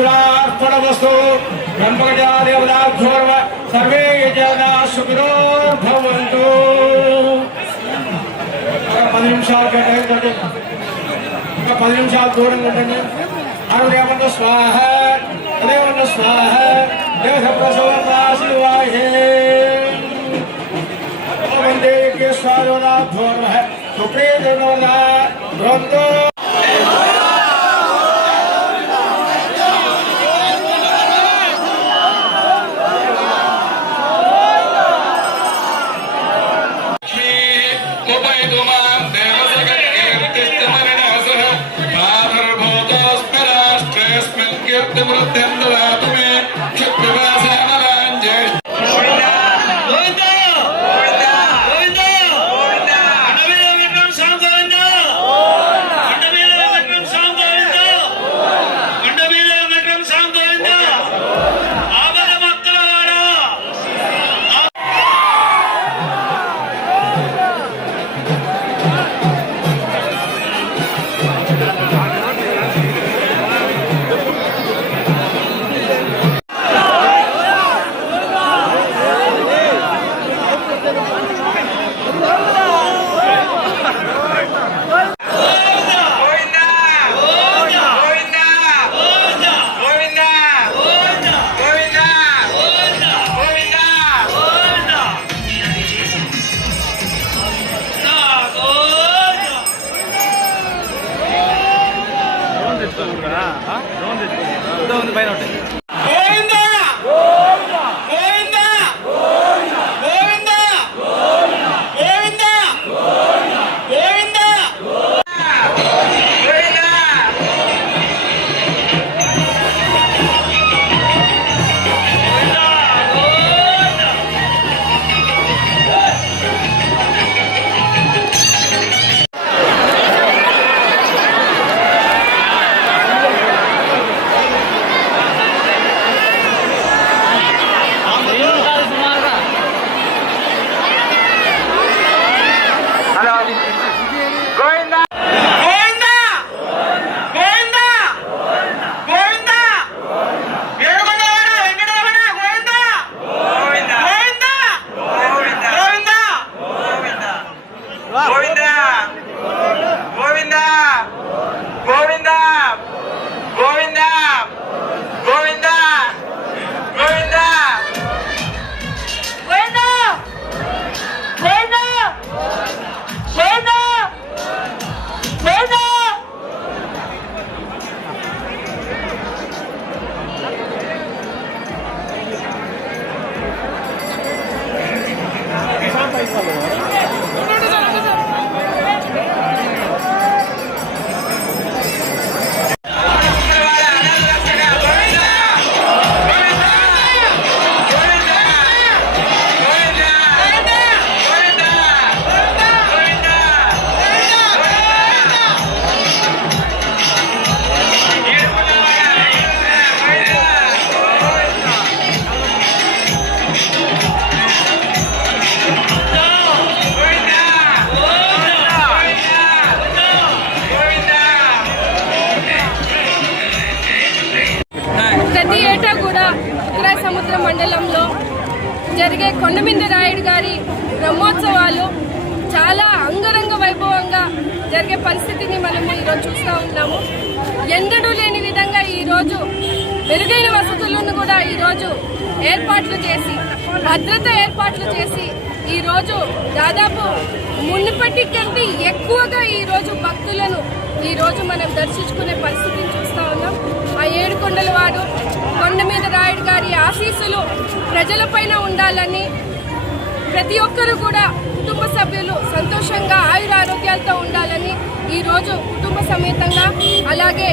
परमेश्वरार्पणमस्तु ब्रह्मज्ञादेवताभ्यो नमः सर्वे जनाः सुखिनो भवन्तु 10 నిమిషాలు కేటాయించండి ఇంకా 10 నిమిషాలు దూరంగా ఉండండి అరుదేవన్న స్వాహ దేవన్న స్వాహ దేవ ప్రసవరాశివాహే వందే కేశవాదోనాభ్యో నమః సుప్రీతనోనా బ్రహ్మో మండలంలో జరిగే కొండమింద రాయుడు గారి బ్రహ్మోత్సవాలు చాలా అంగరంగ వైభవంగా జరిగే పరిస్థితిని మనం ఈరోజు చూస్తూ ఉన్నాము. ఎన్నడూ లేని విధంగా ఈరోజు మెరుగైన వసతులను కూడా ఈరోజు ఏర్పాట్లు చేసి భద్రత ఏర్పాట్లు చేసి ఈరోజు దాదాపు మునుపటి కంటే ఎక్కువగా ఈరోజు భక్తులను ఈరోజు మనం దర్శించుకునే పరిస్థితిని చూస్తూ ఉన్నాం. ఆ ఏడుకొండల వాడు కొండమీద రాయుడు గారి ఆశీస్సులు ప్రజలపైన ఉండాలని ప్రతి ఒక్కరూ కూడా కుటుంబ సభ్యులు సంతోషంగా ఆయురారోగ్యాలతో ఉండాలని ఈరోజు కుటుంబ సమేతంగా అలాగే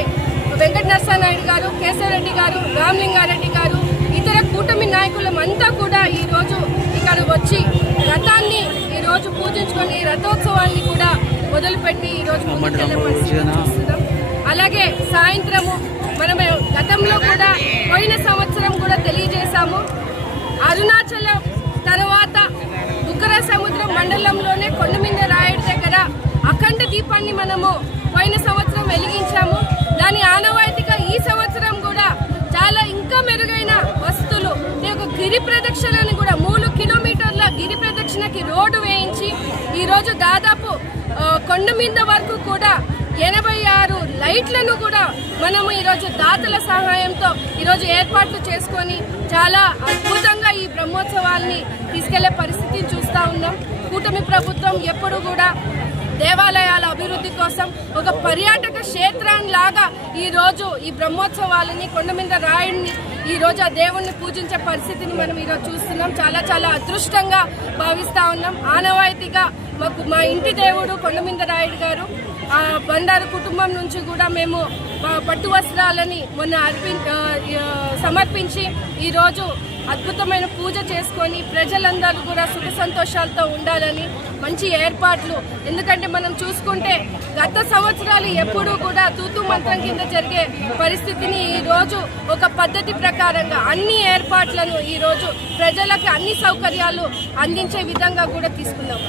వెంకట నరసానాయుడు గారు, కేశవరెడ్డి గారు, రామలింగారెడ్డి గారు, ఇతర కూటమి నాయకులమంతా కూడా ఈరోజు ఇక్కడ వచ్చి రథాన్ని ఈరోజు పూజించుకొని రథోత్సవాన్ని కూడా మొదలుపెట్టి ఈరోజు ముందుకెళ్ళే పరిస్థితి చూస్తున్నాం. అలాగే సాయంత్రము మనము గతంలో కూడా పోయిన సంవత్సరం కూడా తెలియజేశాము. అరుణాచలం తర్వాత బుగ్గర సముద్రం మండలంలోనే కొండమింద రాయుడు దగ్గర అఖండ దీపాన్ని మనము పోయిన సంవత్సరం వెలిగించాము. దాని ఆనవాయితీగా ఈ సంవత్సరం కూడా ఈరోజు దాదాపు కొండ మీద వరకు కూడా 86 లైట్లను కూడా మనము ఈరోజు దాతల సహాయంతో ఈరోజు ఏర్పాట్లు చేసుకొని చాలా అద్భుతంగా ఈ బ్రహ్మోత్సవాల్ని తీసుకెళ్లే పరిస్థితిని చూస్తూ ఉన్నాం. కూటమి ప్రభుత్వం ఎప్పుడు కూడా దేవాలయాల అభివృద్ధి కోసం ఒక పర్యాటక క్షేత్రంలాగా ఈరోజు ఈ బ్రహ్మోత్సవాలని కొండమీద రాయుడిని ఈరోజు ఆ దేవుణ్ణి పూజించే పరిస్థితిని మనం ఈరోజు చూస్తున్నాం. చాలా చాలా అదృష్టంగా భావిస్తూ ఉన్నాం. ఆనవాయితీగా మా ఇంటి దేవుడు కొండమీద రాయుడు గారు బండారు కుటుంబం నుంచి కూడా మేము పట్టు వస్త్రాలని మొన్న సమర్పించి ఈరోజు అద్భుతమైన పూజ చేసుకొని ప్రజలందరూ కూడా సుఖ సంతోషాలతో ఉండాలని మంచి ఏర్పాట్లు. ఎందుకంటే మనం చూసుకుంటే గత సంవత్సరాలు ఎప్పుడూ కూడా తూతు మంత్రం కింద జరిగే పరిస్థితిని ఈరోజు ఒక పద్ధతి ప్రకారంగా అన్ని ఏర్పాట్లను ఈరోజు ప్రజలకు అన్ని సౌకర్యాలు అందించే విధంగా కూడా తీసుకుందాం.